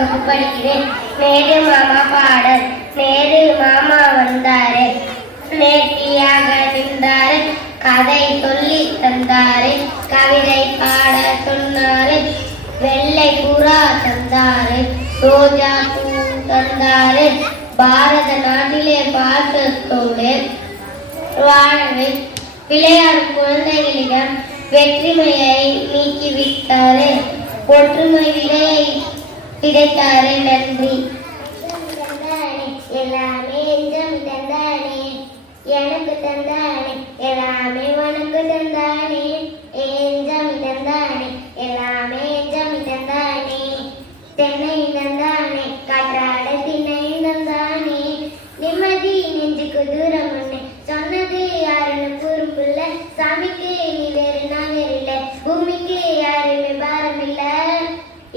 வகுப்பு படிக்கிறேன். நேரு மாமா பாடல். நேரு மாமா வந்தாரு, நேர்த்தியாக நின்றாரு, கதை சொல்லி தந்தாரு, கவிதை பாட சொன்னாரு, வெள்ளை புறா தந்தாரு, ரோஜா பூ தந்தாரு, பாரத நாட்டிலே பாசத்தோடு வாழவே விளையாடும் குழந்தைகளிடம் வெற்றிமையை நீக்கிவிட்டாரு, ஒற்றுமை விலையை கிடைத்தாரு. நன்றி. எல்லாமே எஞ்சம் தந்தானே, எனக்கு தந்தானே, எல்லாமே உனக்கு தந்தானே, எஞ்சம் தந்தானே, எல்லாமே எஞ்சம் தந்தானே, தென்னை தந்தானே, காற்றாட திணை தந்தானே, நிம்மதி நெஞ்சுக்கு தூரம் ஒண்ணு சொன்னது யாருன்னு கூறும்புள்ள, சாமிக்கு நீ வேறு நான் இல்லை, பூமிக்கு யாருமே பாரம் இல்ல.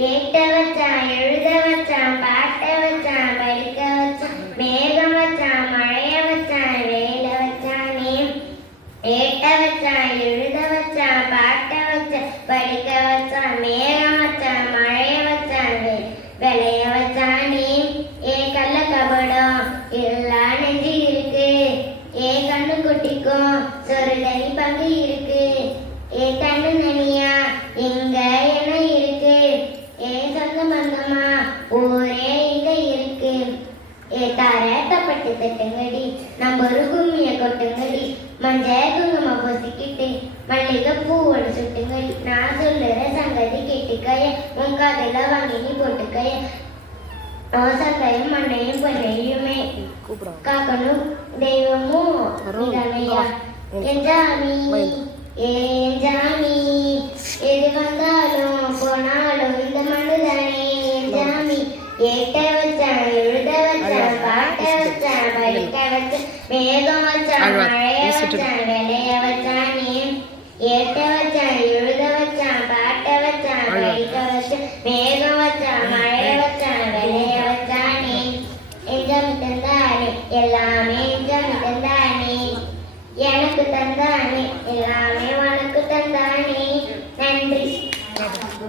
ஏட்ட வச்சான், எழுத வச்சான், பாட்ட வச்சான், படிக்க வச்சான், மேகம் வச்சான், மழைய வச்சான், வேல வச்சானே. ஏட்ட வச்சான், எழுத வச்சான், பாட்ட வச்சான், படிக்க வச்சான், மேகம் வச்சான், மழைய வச்சான், விளைய வச்சானே. ஏ கள்ள கபடம் எல்லாம் நெஞ்சு இருக்கு, ஏ கண்ணு குட்டிக்கும் சொரு தனி பங்கு இருக்கு, ஏ கண்ணு நனியா இங்க என்ன இருக்கு, ஏ சொந்த மந்தமா ஊரே இங்க இருக்கு. ஏ தாரேட்டப்பட்டு தட்டுங்கடி, நம்ம ஒரு கும்மிய கொட்டுங்கடி, மஞ்ச குங்கும பூசிக்கிட்டு மல்லிகை பூவோடு சுட்டுங்கடி, நான் சொல்லுற சங்கதி கேட்டுக்கைய, உன் காதல வாங்கி நீ போட்டுக்கைய, சங்கையும் மண்ணையும் பொன்னையுமே காக்கணும் தெய்வமும் இதானையா. எஞ்சாமி ஏஞ்சாமி எது வந்தாலும் போனாலும் இந்த மண்ணுதானே. எஞ்சாமி ஏட்ட வச்சான், எழுத வச்சான், பாட்ட வச்சான், படிக்க வச்சான், மேகம் வச்சான், மழைய வச்சான், விளைய வச்சானே. ஏட்ட வச்சான், எழுத வச்சான், பாட்ட வச்சான், படிக்க வச்சான், மேகம் வச்சான், மழைய வச்சான், விளைய வச்சானே. எஞ்சாமி தந்தானே, எல்லாமே எஞ்சாமி தந்தானே, எனக்கு தந்தானே, எல்லாமே உனக்கு தந்தானே. நன்றி.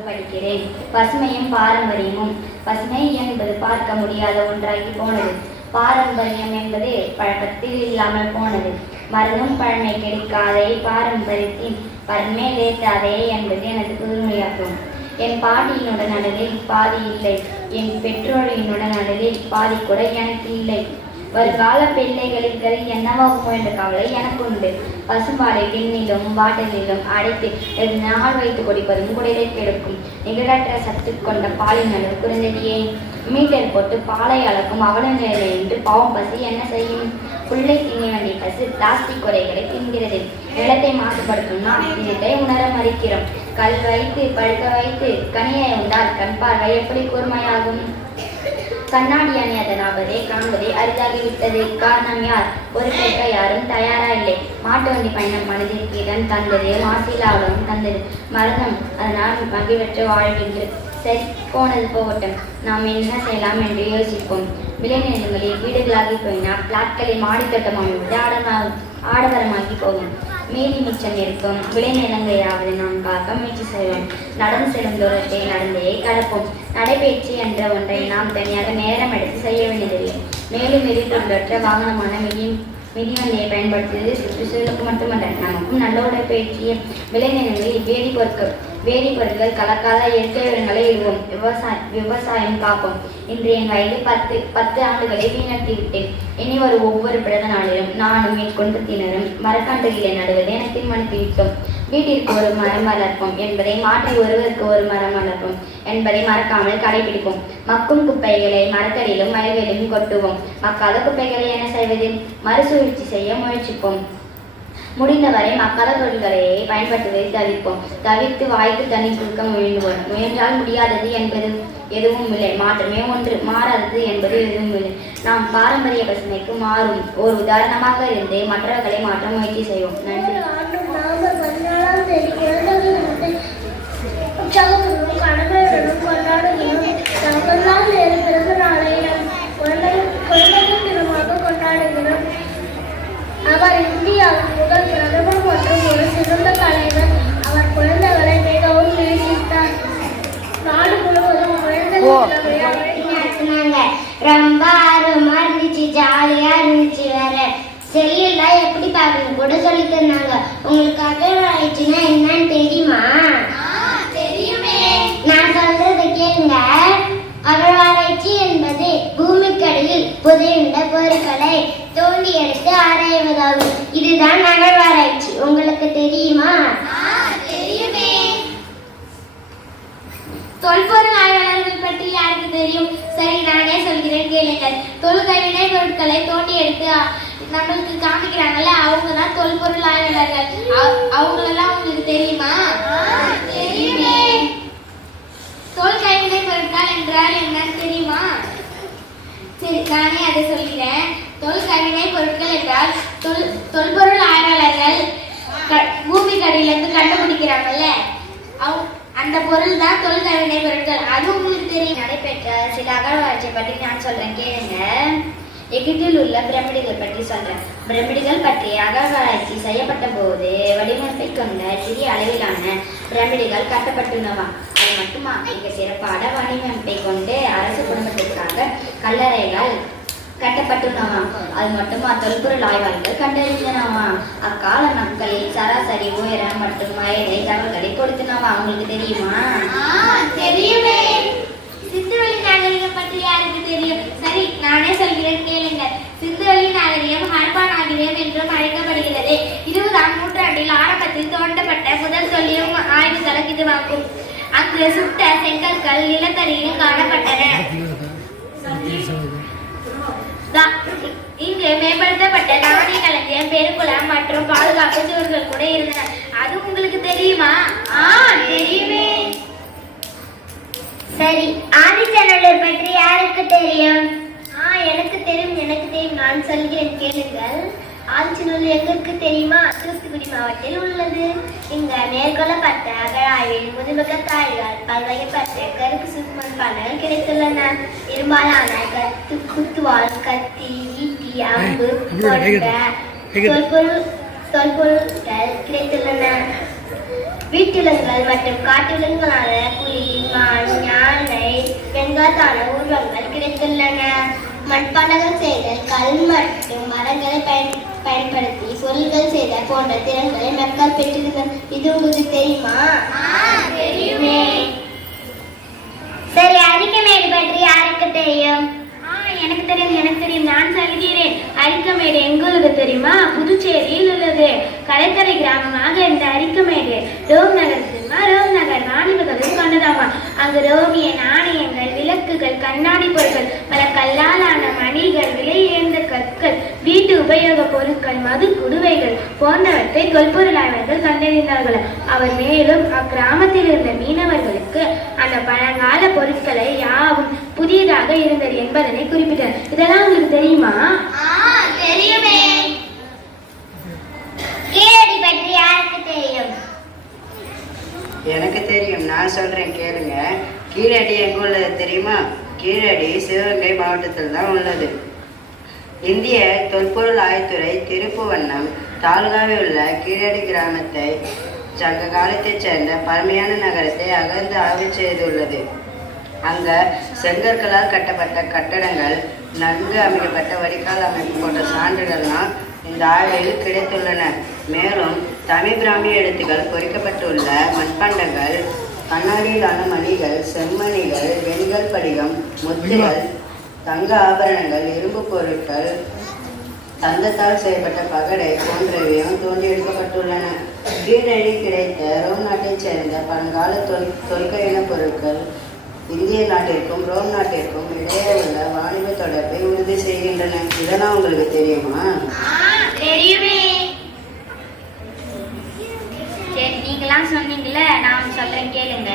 படிக்கிறேன். பசுமையும் பாரம்பரியமும். பசுமை என்பது பார்க்க முடியாத ஒன்றாகி போனது. பாரம்பரியம் என்பது பழக்கத்தில் இல்லாமல் போனது. மருந்தும் பழமை கிடைக்காதே, பாரம்பரியத்தின் பன்மை லேசாதே என்பது எனது புதுமையாகும். என் பாட்டியினுடன் நடுவில் பாதி இல்லை, என் பெற்றோரினுடன் நடுவில் பாதி கூட எனக்கு இல்லை. வருகால பிள்ளைகளுக்கு என்னவாகுமோ என்ற கவலை எனக்கு உண்டு. பசும்பாலை டின்னிலும் பாட்டிலும் அடைத்து நாள் வைத்து குடிப்பதும் குடிலை கெடுக்கும். நிகழற்ற சத்து கொண்ட பாலின் அளவு குறைந்ததையே மீட்டர் போட்டு பாலை அளக்கும் அவல நிலை என்று பாவம் பசி என்ன செய்யும்? புள்ளை திணி வேண்டிய பசு பிளாஸ்டிக் குறைகளை தின்கிறது. நிலத்தை மாசுபடுத்தும் நாம் இதை உணர மறுக்கிறோம். கல் வைத்து பழுக்க வைத்து கனியை உண்டால் கண் பார்வை எப்படி கூர்மையாகும்? கண்ணாடி அணியாதனாவதே காண்பதே அரிதாகிவிட்டது. காரணம் யார்? ஒரு கேட்க யாரும் தயாரா இல்லை. மாட்டு வண்டி பயணம் மனதிற்கு இடம் தந்தது, மாசிலாவளம் தந்தது, மரணம் அதனால் மகிழ்வற்று வாழ்கின்றது. சரி, போனது போகட்டும், நாம் என்ன செய்யலாம் என்று யோசிப்போம். விளைநிலங்களில் வீடுகளாகி போயினால் பிளாட்களை மாடித்தோட்டமாகிவிட்டு ஆடம்பரமாகி போகும். மீறி மிச்சம் இருக்கும் விளைநிலங்களையாவது நாம் பார்க்க முயற்சி செய்வோம். நடந்து செல்லும் தூரத்தை நடந்தே கடப்போம். நடைபயிற்சி என்ற ஒன்றை நாம் தனியாக நேரம் எடுத்து செய்ய வேண்டியதில்லை. மேலும் எதிர்கொண்டற்ற வாகனமான மிதிவண்டியை பயன்படுத்துவது சுற்றுச்சூழலுக்கு மட்டுமல்ல, நமக்கும் நல்ல உடற்பயிற்சியை. விளைநிலங்களில் வேதிப்பொருட்கள் கலக்காத இயற்கை உரங்களை இடுவோம். விவசாயம் காப்போம். இன்று என் வயது 10 ஆண்டுகளை வீணாக்கிவிட்டேன். இனி ஒவ்வொரு பிறந்த நாளிலும் நானும் என் குடும்பத்தினரும் மரக்கன்றுகளை நடுவதை என தீர்மானித்துவிட்டோம். வீட்டிற்கு ஒரு மரம் வளர்ப்போம் என்பதை மாற்றி ஒருவருக்கு ஒரு மரம் வளர்ப்போம் என்பதை மறக்காமல் கடைபிடிப்போம். மக்கும் குப்பைகளை மரத்தடியிலும் வயல்களிலும் கொட்டுவோம். மக்காத குப்பைகளை என்ன செய்வது? மறுசுழற்சி செய்ய முயற்சிப்போம். முடிந்தவரை மக்காத பொருட்களை பயன்படுத்துவதை தவிர்த்து வாய்க்கு தண்ணி கொடுக்க முயன்றால் முடியாதது என்பது எதுவும் இல்லை. மாற்றமே ஒன்று, மாறாதது என்பது எதுவும் இல்லை. நாம் பாரம்பரிய பசுமைக்கு மாறும் ஒரு உதாரணமாக இருந்து மற்றவர்களை மாற்ற முயற்சி செய்வோம். நன்றி. அவர் இந்தியாவின் முதல் பிரதமர் மற்றும் ஒரு சிறந்த தலைவர். அவர் குழந்தைகளை மிகவும் நேசித்தார். நாடு முழுவதும் குழந்தை நடத்தினாங்க. ரொம்ப ஆர்வமா இருந்துச்சு, ஜாலியா இருந்துச்சு. வேற செல்லுலாம் எப்படி பார்க்கணும் கூட சொல்லி தந்தாங்க. உங்களுக்கு அகழ்வாராய்ச்சினா என்னன்னு தெரியுமா? தெரியுமே. நான் சொல்றதை கேளுங்க. அகழ்வாராய்ச்சி என்பது பூமிக்கடியில் புதையுண்ட பொருட்களை தோண்டி எடுத்து ஆராய்வதாகும். இதுதான் அகழ்வாராய்ச்சி. உங்களுக்கு தெரியுமா? தெரியுமே. தொல்பொருள் ஆய்வாளர்கள் பற்றி யாருக்கு தெரியும்? சரி, நானே சொல்கிறேன் கேளுங்கள். தொல்கைவினை பொருட்களை தோண்டி எடுத்து நம்மளுக்கு காமிக்கிறாங்கல்ல, அவங்க தான் தொல்பொருள் ஆய்வாளர்கள். அவங்களெல்லாம் உங்களுக்கு தெரியுமா? தெரியுமே. தொல்கைவினை பொருட்கள் என்றால் என்னன்னு தெரியுமா? சரி, நானே அதை சொல்கிறேன். தொல்கைவினை பொருட்கள் என்றால் தொல்பொருள் ஆய்வாளர்கள் பூமிக்கடியிலிருந்து கண்டுபிடிக்கிறாங்கல்ல, அந்த பொருள் தான் தொல்கைவினை பொருட்கள். அது உங்களுக்கு தெரியும். நடைபெற்ற சில அகழ்வாராய்ச்சியை பற்றி நான் சொல்றேன் கேளுங்க. எகிப்தில் உள்ள பிரமிடுகள் பற்றி சொல்றேன். பிரமிடுகள் பற்றிய அகழ்வாராய்ச்சி செய்யப்பட்ட போது வடிவமைப்பை கொண்ட சிறிய அளவிலான பிரமிடுகள் கட்டப்பட்டுள்ளனவா? அது மட்டுமா, மிக சிறப்பான வடிவமைப்பை கொண்டு அரசு குடும்பத்திற்காக கல்லறைகள் கட்டப்பட்டுள்ளனவா? அது மட்டுமா, தொல்பொருள் ஆய்வாளர்கள் கண்டறிந்தனவா? அக்கால மக்களின் சராசரி உயரம் மற்றும் வயதை தகவல்களை கொடுத்தனவா? அவங்களுக்கு தெரியுமா? தெரியுமே. சிந்துவெளி நாகரிகம் பற்றி யாருக்கு தெரியும்? சரி, நானே சொல்கிறேன் கேளுங்க. சிந்துவெளி நாகரிகம் ஹரப்பா நாகரிகம் என்றும் அழைக்கப்படுகிறது. 20ஆம் நூற்றாண்டில் ஆரம்பத்தில் தோண்டப்பட்ட முதல் தொல்லியல் ஆய்வுகளும் இதுவாகும். அங்கு சுட்ட செங்கற்கள் நிலத்தடியில் காணப்பட்டன. இங்கு மேம்படுத்தப்பட்ட தானிய களஞ்சியம், பெருங்குளம் மற்றும் பாதுகாப்பு சுவர்கள் கூட இருந்தன. அது உங்களுக்கு தெரியுமா? தெரியுமே. சரி, ஆதிச்சநல்லூர் பற்றி யாருக்கு தெரியும்? எனக்கு தெரியும். நான் சொல்கிறேன் கேளுங்கள். ஆதிச்சநல்லூர் எங்க இருக்கு தெரியுமா? தூத்துக்குடி மாவட்டத்தில் உள்ளது. இங்க மேற்கொள்ளப்பட்ட அகழாய்வில் முதுமக தாழ்கள், பல்வகைப்பட்ட கருப்பு சுமன் பானைகள் கிடைத்துள்ளன. இரும்பாலான குத்துவாள், கத்தி, ஈட்டி, அம்பு போன்ற தொல்பொருட்கள் கிடைத்துள்ளன. வீட்டிலங்கள் மற்றும் காட்டுவிலங்குகளான புலி, மான், யானை, வெங்காத்தான உருவங்கள் கிடைத்துள்ளன. மண்பாண்டங்கள் செய்தல், கல் மற்றும் மரங்களை பயன்படுத்தி பொருள்கள் செய்தல் போன்ற திறன்களை மக்கள் பெற்றிருந்தனர். இது உங்களுக்கு தெரியுமா? தெரியுமே. சரி, அரிக்கமேடு பற்றி யாருக்கு தெரியும்? எனக்கு தெரியும். நான் சொல்கிறேன். அரிக்கமேடு எங்களுக்கு தெரியுமா? புதுச்சேரியில் உள்ளது. கடற்கரை கிராமமாக இந்த அரிக்கமேடு ரோம் நகர் வாணிபர்களும் கொண்டதாமா. அங்கு ரோமிய நாணயங்கள், விளக்குகள், கண்ணாடி பொருட்கள், பல கல்லாலான மணிகள், விலை உயர்ந்த கற்கள், வீட்டு உபயோக பொருட்கள், மது குடுவைகள் போன்றவற்றை தொல்பொருள் ஆய்வாளர்கள் கண்டறிந்தார்கள். அவர் மேலும் அக்கிராமத்தில் இருந்த மீனவர்களுக்கு அந்த பழங்கால பொருட்களை யாவும் புதியதாக இருந்தது என்பதனை குறிப்பிட்டார். இதெல்லாம் உங்களுக்கு தெரியுமா? தெரியுமே. கீழடி பற்றி யாருக்கு தெரியும்? எனக்கு தெரியும். நான் சொல்றேன் கேளுங்க. கீழடி எங்க உள்ளது தெரியுமா? கீழடி சிவகங்கை மாவட்டத்தில் தான் உள்ளது. இந்திய தொல்பொருள் ஆய்வுத்துறை திருப்புவண்ணம் தாலுகாவில் உள்ள கீழடி கிராமத்தை சங்க காலத்தைச் சேர்ந்த பழமையான நகரத்தை அகழ்ந்து ஆய்வு செய்துள்ளது. அங்க செங்கற்களால் கட்டப்பட்ட கட்டடங்கள், நன்கு அமைக்கப்பட்ட வடிகால் அமைப்பு போன்ற சான்றுகள்லாம் இந்த ஆய்வில் கிடைத்துள்ளன. மேலும் தமிழ் பிராமிய எழுத்துக்கள் பொறிக்கப்பட்டுள்ள மண்பாண்டங்கள், கண்ணாடியிலான மணிகள், செம்மணிகள், வெண்கல் படிகம், முத்துகள், தங்க ஆபரணங்கள், இரும்பு பொருட்கள், தந்தத்தால் செய்யப்பட்ட பகடை போன்றவையும் தோண்டி எடுக்கப்பட்டுள்ளன. கீழடி கிடைத்த ரோம் நாட்டைச் சேர்ந்த பழங்கால தொல்கையின பொருட்கள் இந்திய நாட்டிற்கும் ரோம் நாட்டிற்கும் இடையே உள்ள வாணிப தொடர்பை உறுதி செய்கின்றன. இதெல்லாம் உங்களுக்கு தெரியுமா? தெரியுமே. சரி, நீங்களாம் சொன்னீங்கல்ல, நான் சொல்றேன் கேளுங்க.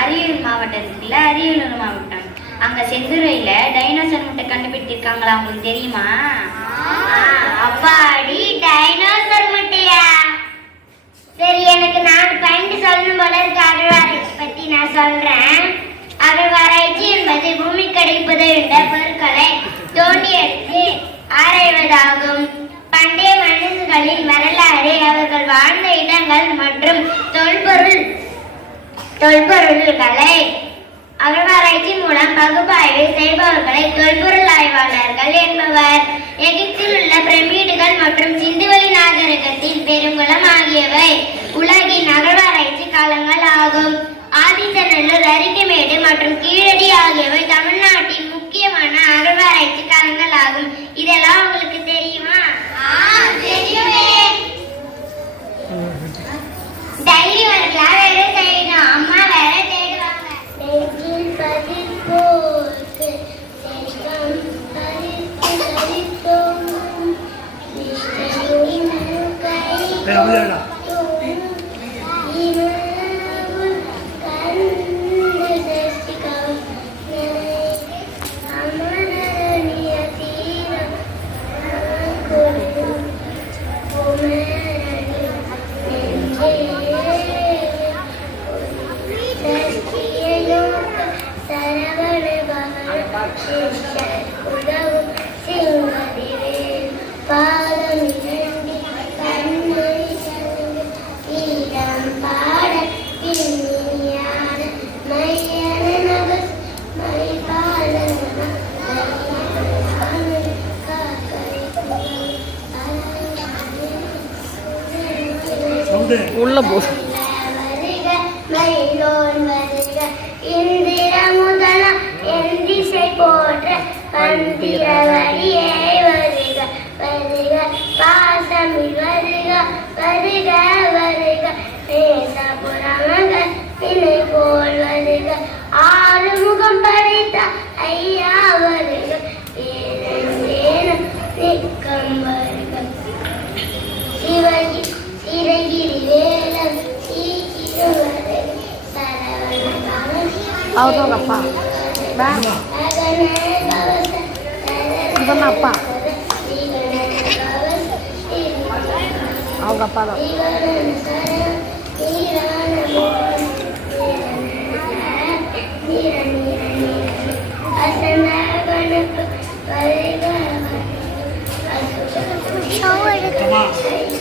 அரியலூர் மாவட்டம் இருக்குல்ல, அரியலூர் மாவட்டம், அங்க செந்துறையில டைனோசர் முட்டை கண்டுபிடிச்சிருக்காங்களா? உங்களுக்கு தெரியுமா? அப்பாடி, டைனோசர் முட்டையா? சரி, எனக்கு 4 பாயிண்ட் சொல்லணும் போல இருக்கு. அகழ்வாராய்ச்சி பத்தி நான் சொல்றேன். அகழ்வாராய்ச்சி என்பது பூமிக்கடியில் புதையுண்ட பொருட்களை தோண்டி எடுத்து ஆராய்வதாகும். பண்டைய மனிதர்களின் வரலாறு, அவர்கள் வாழ்ந்த இடங்கள் மற்றும் தொல்பொருள்களை அகழ்வாராய்ச்சி மூலம் பகுப்பாய்வு செய்பவர்களை தொல்பொருள் ஆய்வாளர்கள் என்பவர். எகிப்தில் உள்ள பிரமிடுகள் மற்றும் சிந்துவெளி நாகரிகத்தின் பெருங்குளம் ஆகியவை உலகின் அகழ்வாராய்ச்சி களங்கள் ஆகும். ஆதிச்சநல்லூர், அரிக்கமேடு மற்றும் கீழடி ஆகியவை தமிழ்நாட்டின் முக்கியமான அகழ்வாராய்ச்சி களங்கள் ஆகும். இதெல்லாம் உங்களுக்கு தெரியுமா? தெரியுமே. டைரி வரலா வேற செய்யணும், அம்மா வேற தேடுவாங்க. நெஞ்சில் பதிப்போர்க்கு செல்வம் பறித்தோம் நிஷ்டையும் கைத்தோம் இனவும் கண்டு தரிசிக்கவும் அமரணிய தீரம் கொடுக்கும் உமரணி நெஞ்சே சரவண பவன் உதவும் சிங்கதிரேல் பாதம் இரண்டி கண்ணை சங்கு ஈரம் பாட பின்னியான மையன நபஸ் மை பாலன உள்ள போ. மயிலோன் வருக இந்திர முதல எந்திசை போற்ற பந்திர வழியே வருக வருக பாசமில் வருக வருக வருக நேசபுரமக தினை போல் வருக ஆறு முகம் படைத்த ஐயா வருக ஏனேனும் நிற்கம் வருக சிவகி சிறகிரி வேலம் சீக்கிரம் வருக அவங்க அப்பா இவன் அப்பா அவங்க அப்பா தான். வருக